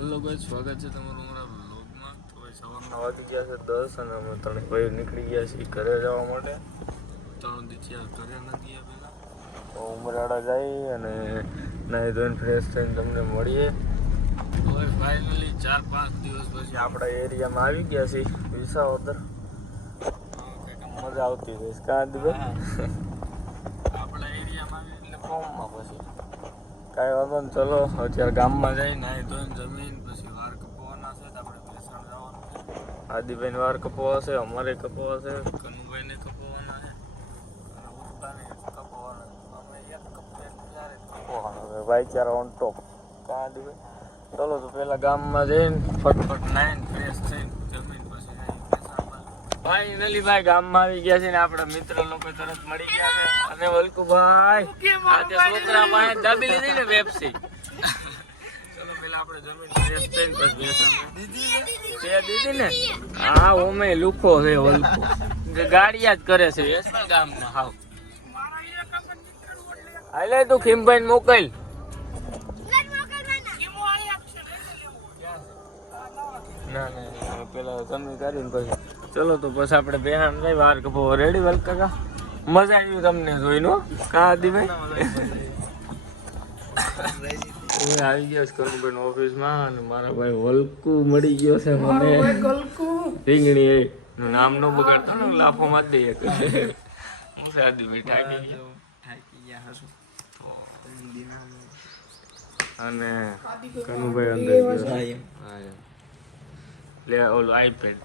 Hello guys, સ્વાગત છે તમારું અમારા વ્લોગમાં. તો ભાઈ સવારના વાગી ગયા છે 10 અને અમે ત્રણે ભાઈ નીકળી ગયા છીએ ઘરે જવા માટે. 3 દિવસ ઘરે નથી ગયા પહેલાં તો ઉમરાળા જઈ અને નાહી ધોઈને ફ્રેશ થઈને તમને મળીએ. હવે ફાઇનલી 4-5 દિવસ પછી આપણા એરિયામાં આવી ગયા છીએ વિસાવદર. મજા આવતી જઈશ કાં દીધો આપણા એરિયામાં આવી એટલે ફોર્મમાં પછી કાંઈ વાંધો ને. ચલો અત્યારે ગામમાં જઈ નાહી ધોઈને જમીન પછી વાર કપવાના છે. આપણે ભેસાણ જવાનું છે. આદિભાઈને વાર કપવા છે, અમારે કપવા છે, કનુભાઈને કપવાના છે, ઉતાને કપવાના. અમે એક કપવાનો છે ભાઈ ચાર ઓન ટોપ. કાં આદિભાઈ ચલો તો પેલા ગામમાં જઈને ફટફટ નાહીને ફ્રેશ થઈને જમીન પછી ફાઇનલી ભાઈ ગામમાં આવી ગયા છે ને આપણા મિત્ર લોકો તરત મળી ગયા છે. અને વલ્કુભાઈ આજે છોકરા પાસે દાબી લીધી ને વેપસી. ચલો પેલા આપણે જમીન ફ્રેશ થઈને પછી દીદી ને હા ઓમે લુખો છે વલ્કુ ગાડિયા જ કરે છે એસના ગામમાં. હાવ હાલે તું ખીમભાઈ મોકલ. ના ના પેલા જમી કાઢીને પછી ચલો તો પછી આપણે બેહાન જાય વાર કપો. રેડી વલ્ક કાકા? મજા આવી તમને જોઈને કા આદિભાઈ? હું આવી ગયો છું કનુભાઈ ઓફિસમાં અને મારા ભાઈ વલ્કુ મળી ગયો છે મને. રીંગણી નું નામ ન બગાડતો ને લાફો મારી દઈએ. હું છે આદિભાઈ થાકી ગયા અને કનુભાઈ અંદર ગયો. લે ઓલું આઈપેડ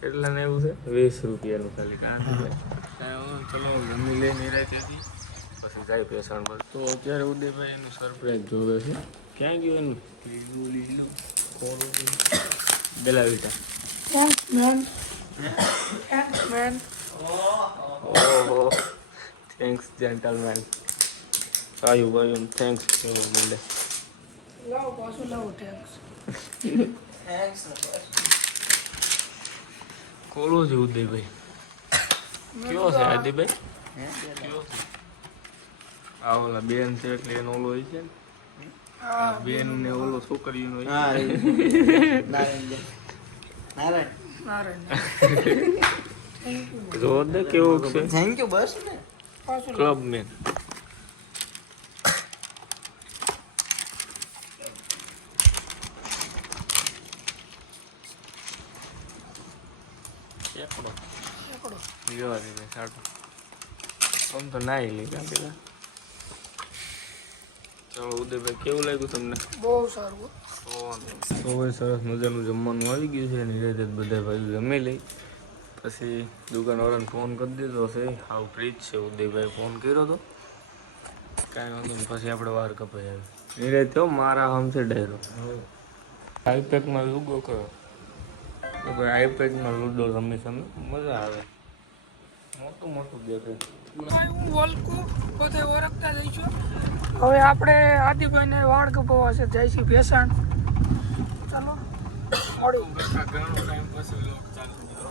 કેટલા ને એવું છે 20 રૂપિયાનું ખાલી. ચલો જમી લઈને નિરાંતેથી પછી જાય પેશાણ પર. તો અત્યારે ઉદયભાઈ એનું સરપ્રાઈઝ જોવે છે. ક્યાં ગયું એનું લીલું બેલાવીટા? ઓહો થેન્ક્સ જેન્ટલમેન. આયુ ભાઈ થેન્ક્સ કેવું મળે. કોળો છે ઉદયભાઈ. કયો છે આદિભાઈ? કયો છે? આ ઓલા બેન છે એટલે એનો ઓલો હોય છે ને બેન ને ઓલો છોકરીનો હોય. જો દે કેવો છે. થેન્ક યુ બસ ને ક્લબ મેન. આમ તો નાઈ લીધા પેલા. ચાલો ઉદયભાઈ કેવું લાગ્યું તમને? બહુ સારું. તો ભાઈ સરસ મજાનું જમવાનું આવી ગયું છે. નિરાતે બધા ભાઈ જમી લઈ પછી દુકાનવાળાને ફોન કરી દીધો છે. હાવ ફ્રી જ છે. ઉદયભાઈ ફોન કર્યો હતો કાંઈ વાંધો નહીં. પછી આપણે વાર કપાઈ આવી નિરાતે મારા આમ છે ડાયરો. આઈપેકમાં લુડો કરો તો ભાઈ આઈપેકમાં લુડો રમી તમે મજા આવે. મોટું મોટું દેખાય. હું વલ્કુ બધે ઓળખતા જઈશું. હવે આપણે આદિભાઈને વાળ કપાવવા છે જાય છે ભેસાણ. ચાલો મળ્યું.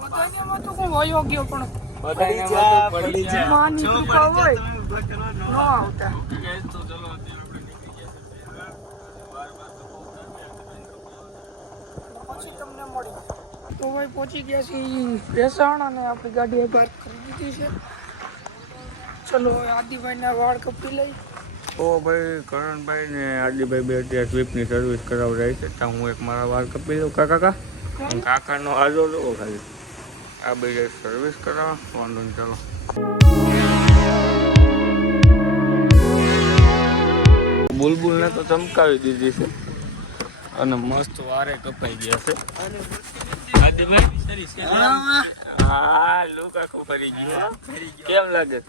બધાને તો હું વયો ગયો પણ માની કૃપા હોય ન આવતા. પછી તમને મળી તો ભાઈ પહોંચી ગયા છીએ ભેસાણ અને આપણી ગાડી પાર્ક કરી દીધી છે. ચલો આદિભાઈના વાળ કપી લઈ. તો ભાઈ કરણભાઈ ને આદિભાઈ બે અત્યારે સ્વીપની સર્વિસ કરાવડાવી છે. ત્યાં હું એક મારા વાળ કપી લઉં. કાકા કાકાનો આજો લો ખાલી આ બે સર્વિસ કરાવો વાંધો નહીં. ચાલો બુલબુલને તો ચમકાવી દીધી છે અને મસ્ત વારે કપાઈ ગયા છે. આદિભાઈ હા લુકા કપાઈ ગયો. કેમ લાગે?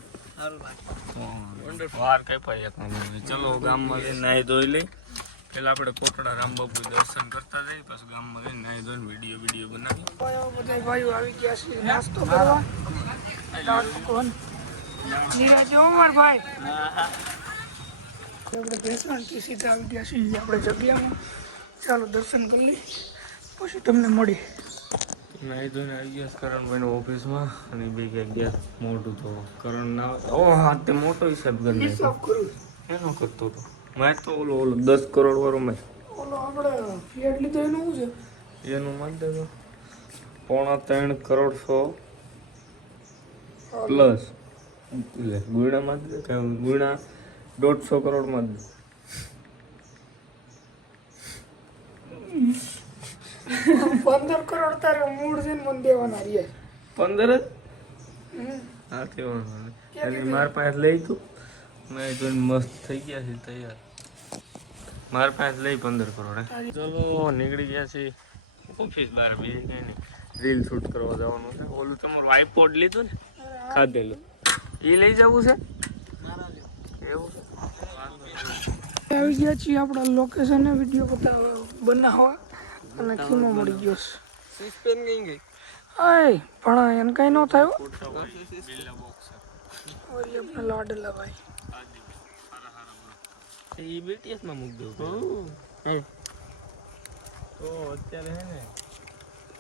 વાર કપાઈ એક. ચલો ગામમાં જઈને નાહી ધોઈ લઈ. પેલા આપણે કોટડા રામબાપુ દર્શન કરતા જઈએ પછી ગામમાં જઈને નાહી ધોઈને વિડીયો બનાવી. બધા ભાઈઓ આવી ગયા છે નાસ્તો કરવા. ભાઈ આપણે ભેસાણથી સીધા આવી ગયા છીએ આપણે જગ્યામાં. ચાલો દર્શન કરી લઈ પછી તમને મળી. નાહી ધોઈને આવી ગયા કરણભાઈની ઓફિસમાં અને બે ક્યાંક ગયા મોટું તો કરણ ના ઓ હા તે મોટો હિસાબ ગણ એનો કરતો હતો. મેં તો ઓલો 10 કરોડ વાળો મેં ઓલો આપણે ફ્લેટ લીધો એનું શું છે? એનું માન દેજો 3.5 કરોડ 100 પ્લસ એટલે ગુણામાં જ દે ગુણા 150 કરોડમાં જ 15 કરોડ તારે મૂળ છે ને મને દેવાના રહ્યા 15 જ હમ. હા કેવાનું અને માર પાસે લઈ તું મેં જોઈને મસ્ત થઈ ગયા છે તૈયાર માર પાસે લઈ 15 કરોડ ચલો નીકળી ગયા છે ઓફિસ બહાર બે કઈ નહીં રીલ શૂટ કરવા જવાનું છે ઓલું તમારું આઈપોડ લીધું ને ખાધેલું એ લઈ જવું છે એવું છે આવી ગયા છીએ આપણા લોકેશને વિડીયો બનાવવા અને ખીમો મળી ગયો છે સિસ્પેન ગઈ અય પણ એને કઈ ન થયું બિલ્લા બોક્સ ઓલી આપણે લાડલા ભાઈ એ BTS માં મૂક દઉં તો અત્યારે હે ને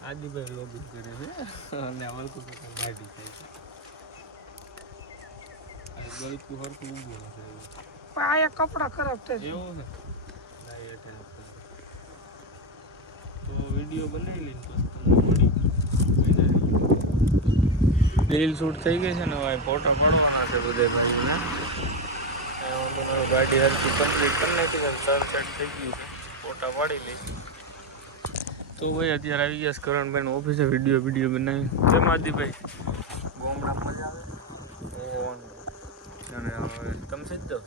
આદિભાઈ લોગિન કરે છે અને વલકુ ગાડી થાય છે ગળકું હરકું ઊભું હશે પણ આયા કપડા ખરાબ થાય એવું ને તો વિડીયો બનાવી લઈને રીલ શૂટ થઈ ગઈ છે ને હવે ફોટો પાડવાના છે બધે ભાઈને ગાડી હરકી કમ્પ્લીટ કરી નાખી છે સનસેટ થઈ ગયું છે ફોટા પાડી લઈ તો ભાઈ અત્યારે આવી ગયા કરણભાઈ ઓફિસે વિડીયો બનાવી કેમ આદિભાઈ ગોમડા મજા આવે અને હવે તમે સીધો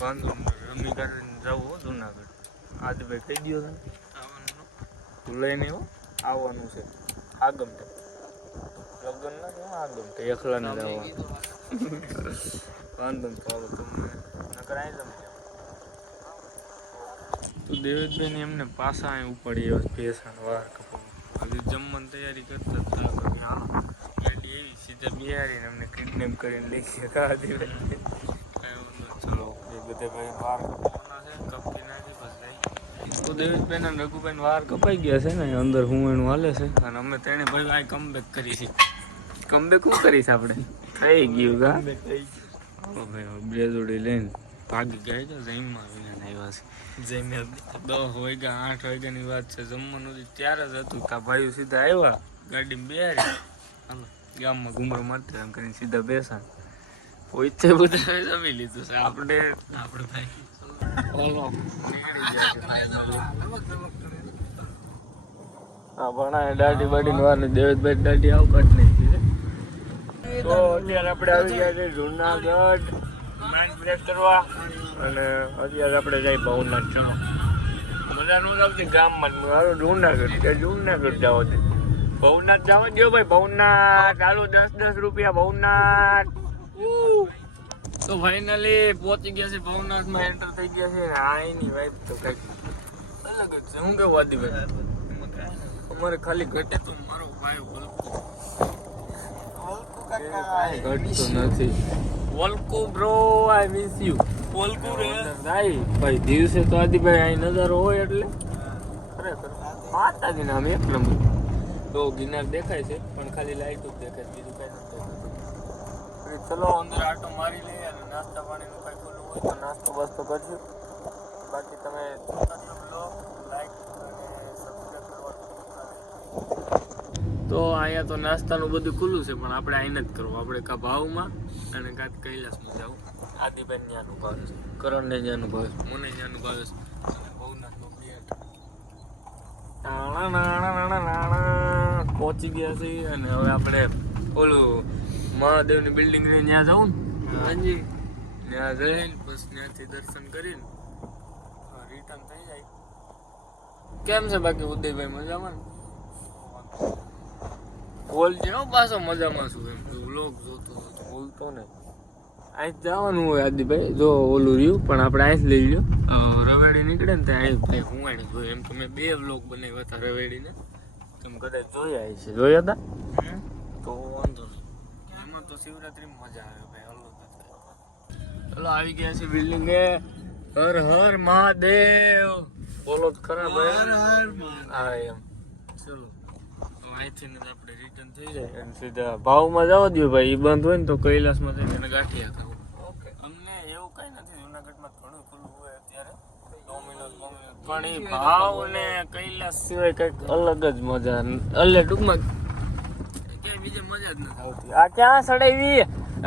વાંધો રમી કરીને જવું જુનાગઢ આદિભાઈ કહી દો તમે આવવાનું લઈને આવવાનું છે આગમ લગ્ન ના કેવું આગમ એકલા ને જવાનું વાંધો ને ચાલો તમને નકર આવી તમે તો દેવેશભાઈ એમને પાછા અહીં ઉપાડી એવા ભેસાણ વાર કપાવ હજી જમવાની તૈયારી કરતા હતા હાલો ગાડી એવી સીધા બિહારીને અમને કિડનેપ કરીને લઈ ગયા દેવેશભાઈ ચલો એ બધે ભાઈ વાર કપાવવાના છે કપી નાખી બસ તો દેવેશભાઈ ને રઘુભાઈ વાર કપાઈ ગયા છે ને અંદર હું એનું હાલે છે અને અમે તેને ભાઈ આ કમબેક કરી છે કમબેક શું કરીશ આપણે થઈ ગયું કા ભાઈ બે જોડી લઈને ભાગી ગયા છે જઈમાં આવ્યા છે જઈને 10 વાગ્યા 8 વાગ્યાની વાત છે જમવાનું ત્યારે જ હતું તા ભાઈઓ સીધા આવ્યા ગાડીમાં બેહારી હાલો ગામમાં ઘુમરો મારતા એમ કરીને સીધા બેસા પોઈતે બધા જમી લીધું છે આપણે ભાઈ ઓલો નીકળી ગયા હા ભણા દાઢી બાડી વાર ને દેવેશભાઈ દાઢી આવ કાઢ નાખી તો અત્યારે આપણે આવી ગયા છે જુનાગઢ માઇન્ડ ફ્રેશ કરવા અને અત્યારે આપણે જઈ ભવનાથ ચલો મજા ન આવતી ગામમાં જુનાગઢ કે જુનાગઢ જાવ છે ભવનાથ જવા દો ભાઈ ભવનાથ ચાલો 10 રૂપિયા ભવનાથ તો ફાઇનલી પહોંચી ગયા છે ભવનાથમાં એન્ટર થઈ ગયા છે ને આ એની વાઈફ તો કઈક અલગ જ છે હું કેવું આદિભાઈ અમારે ખાલી ઘટે તો મારો ભાઈ ઘટતું નથી વોલ્કો બ્રો આઈ મિસ યુ વોલ્કો રે ભાઈ દિવસે તો આદિભાઈ અહીં નજારો હોય એટલે ખરેખર માતાજી નામ એક નંબર તો ગિરનાર દેખાય છે પણ ખાલી લાઈટ જ દેખાય બીજું કઈ નથી દેખાતું ચલો અંદર આટો મારી લઈએ અને નાસ્તા પાણીનું કઈ ખુલ્લું હોય તો નાસ્તો બાસ્તો કરશું બાકી તમે લાઈક અને સબસ્ક્રાઈબ કરવાનું તો અહીંયા તો નાસ્તાનું બધું ખુલ્લું છે પણ આપણે આઈને જ કરવું આપણે કા ભાવમાં અને કાં કૈલાસમાં જાવ આદિભાઈ ત્યાંનું ભાવ છે કરણને ત્યાંનું ભાવ છે મને ત્યાંનું ભાવ છે અને ભવનાથનો પહોંચી ગયા છે અને હવે આપણે ઓલું મહાદેવની બિલ્ડિંગ ને ત્યાં જવું ને હાજી ત્યાં જઈને બસ ત્યાંથી દર્શન કરીને રિટર્ન થઈ જાય કેમ છે બાકી ઉદયભાઈ મજામાં બોલજે હો પાછો મજામાં છું એમ વ્લોગ જોતો બોલતો ને અહીં જવાનું હોય આદિભાઈ જો ઓલું રહ્યું પણ આપણે અહીં લઈ લ્યો રવેડી નીકળે ને ત્યાં ભાઈ હું આને જોયું એમ તો મેં 2 વ્લોગ બનાવ્યા હતા રવેડીને તમે કદાચ જોયા છે જોયા હતા તો વાંધો નહીં એમાં તો શિવરાત્રીમાં મજા આવે ભાઈ અલગ ચલો આવી ગયા છે બિલ્ડિંગ એ હર હર મહાદેવ બોલો જ ખરા ભાઈ હા એમ ચલો અહીંથી આપણે રિટર્ન થઈ જાય અને સીધા ભાવમાં જવા દો ભાઈ એ બંધ હોય ને તો કૈલાસમાં જઈને ગાંઠિયા ખાવું ઓકે અમને એવું કઈ નથી જુનાગઢમાં ઘણું ખુલ્લું હોય અત્યારે પણ એ ભાવ ને કૈલાસ સિવાય કઈક અલગ જ મજા એટલે ટૂંકમાં ક્યાંય બીજે મજા જ નથી આવતી. આ ક્યાં સડાવી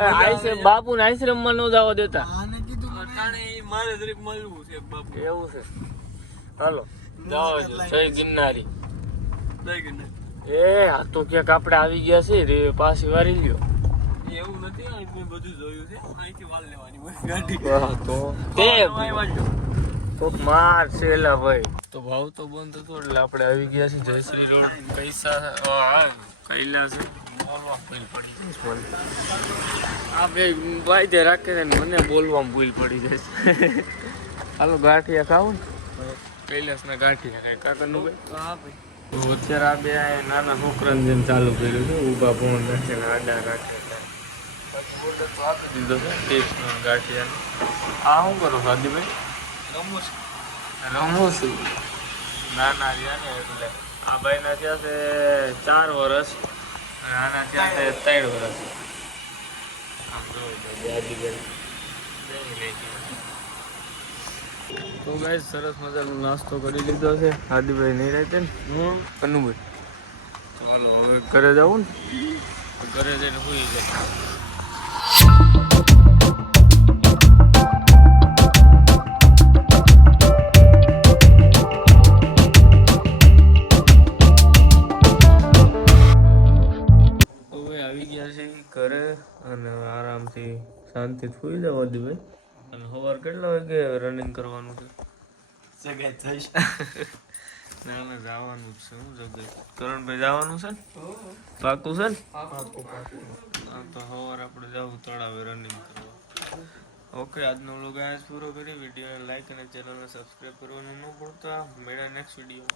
આશ્રમ બાપુ ને આશ્રમ માં નો જવા દેતા. મારે દરેક મળવું છે બાપુ. એવું છે હાલો જાઓ જય ગિરનારી. એ આ તો ક્યાંક આપણે આવી ગયા છે રે પાછી વારી લ્યો. એવું નથી મેં બધું જોયું છે અહીંથી વાલ લેવાની હોય ગાડી. તો માર છેલા ભાઈ તો ભાવ તો બંધ હતો એટલે આપણે આવી ગયા છે જયશ્રી રોડ કૈલાસ. આ બે વાયદે રાખે છે મને બોલવામાં ભૂલ પડી જાય છે. હાલો ગાંઠિયા ખાવું ને કૈલાસ ના ગાંઠિયા ખાય કાકાનું ભાઈ. તો અત્યારે આ બે નાના છોકરાને જેમ ચાલુ કર્યું છે ઊભા ફોન રાખીને આડા ગાંઠિયા તો આપી દીધો છે ટેસ્ટ ગાંઠિયા. આ શું કરો સાદીભાઈ? રમું છું નાના રહ્યા ને એટલે આ ભાઈના થયા છે 4 વર્ષ અને આના થયા છે 3 વર્ષ. તો ગાઈસ સરસ મજાનો નાસ્તો કરી લીધો છે હાદીભાઈ નહીં રહેતે ને કનુભાઈ. તો હાલો હવે ઘરે જવું ને ઘરે જઈને સુઈ જાય. ઘરે અને આરામથી શાંતિથી સુઈ જાવ ભાઈ. અને સવાર કેટલા વાગે રનિંગ કરવાનું છે? જગ્યાએ જઈશ ના ના જવાનું જ છે. હું જગ્યાએ કરણભાઈ જવાનું છે ને પાકું છે ને? હા તો સવાર આપણે જવું તળાવે રનિંગ કરવા. ઓકે આજનો વ્લોગ આજ પૂરો કરી. વિડીયો લાઈક અને ચેનલને સબસ્ક્રાઈબ કરવાનું ન ભૂલતા. મળ્યા નેક્સ્ટ વિડીયો.